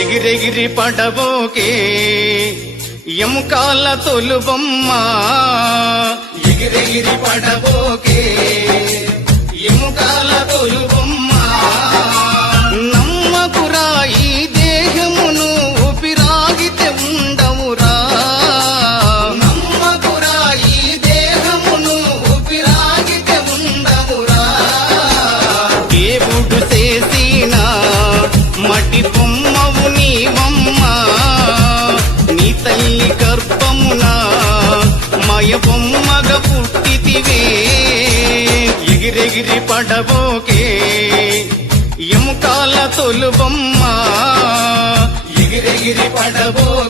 ఎగిరెగిరి పడబోకే ఎముకాల తొలుబొమ్మ ఎగిరెగిరి పడబోకే ఎముకాల తొలుబొమ్మ నమ్మకురా ఈ దేహమును ఊపిరాగితే ఉండవురా నమ్మకురా ఈ దేహమును ఊపిరాగితే ఉండవురా దేవుడు చేసిన మటి బొమ్మవు నీవమ్మ నీ తల్లి గర్భమున మయ బొమ్మగా పుట్టితివే ఎగిరెగిరి పడబోకే ఎముకాల తొలుబొమ్మ ఎగిరెగిరి పడబోకే